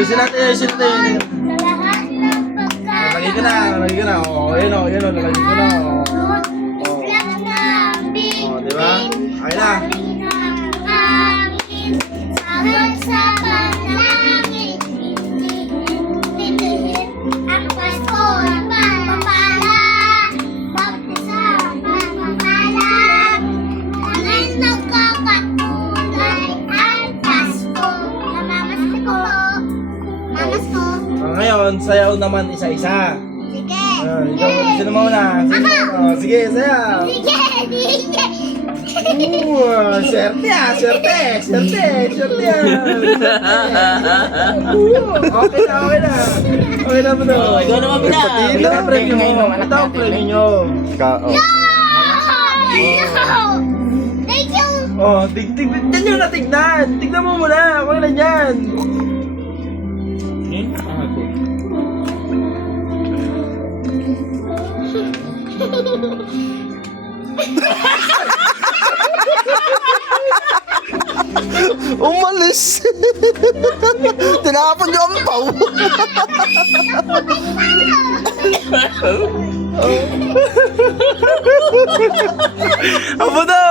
Ayusin natin, ayusin natin. Sa lahat ng pagkain. Lagay ko na, lagay ko na. Oh, ayun oh, lalagay ko na. Oh. Islap na big Oh, di ba? Ayun na. Sagot sa panalangin. Pituhin ang Pasko. Papala. Baptisa. Papala. Angay nagkakatulay ang Pasko. Namamas ko. Mamas ko. Ngayon, sayaw naman isa-isa. Sige. Ikaw, sino mauna? Sige, sige, sayaw. Sige. Sige. Swerte ah, swerte, swerte, swerte ah. Okay na, okay na. Okay na mo to. Ikaw naman pina. Ito ang premyo mo. Ito ang premyo nyo. No! Thank you! Oh, tignan nyo na tignan. Tignan mo muna. Okay na dyan. Umalis! Tinapon niyo ang pau! Abo daw!